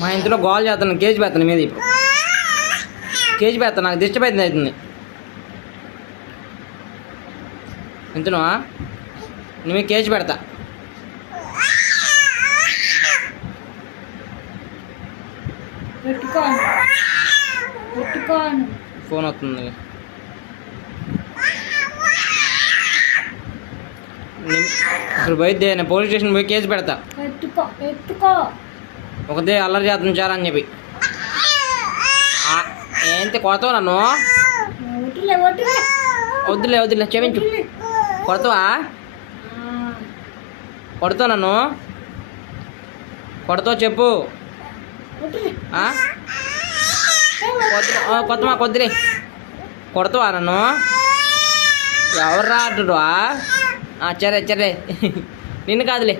మా ఇంట్లో గోల్ చేస్తాను, కేజీ పెడతాను మీద ఇప్పుడు. కేజీ పెడతాను, నాకు దిష్టి పెద్ద అవుతుంది. ఎంతనో నువ్వు కేజీ పెడతా. ఫోన్ వస్తుంది. ఇప్పుడు పోయిద్దే, నేను పోలీస్ స్టేషన్ పోయి కేసు పెడతా. ఒకదే అల్లరి చేస్తాను చారా అని చెప్పి. ఏంటి కొడతావు నన్ను? వద్దులే వద్దులే, క్షమించు. కొడతావా? కొడతావు నన్ను? కొడతావు చెప్పు. కొత్తమా కొద్దిలే. కొడతావా నన్ను? ఎవరు రాటురా? సరే సరే, నిన్ను కాదులే.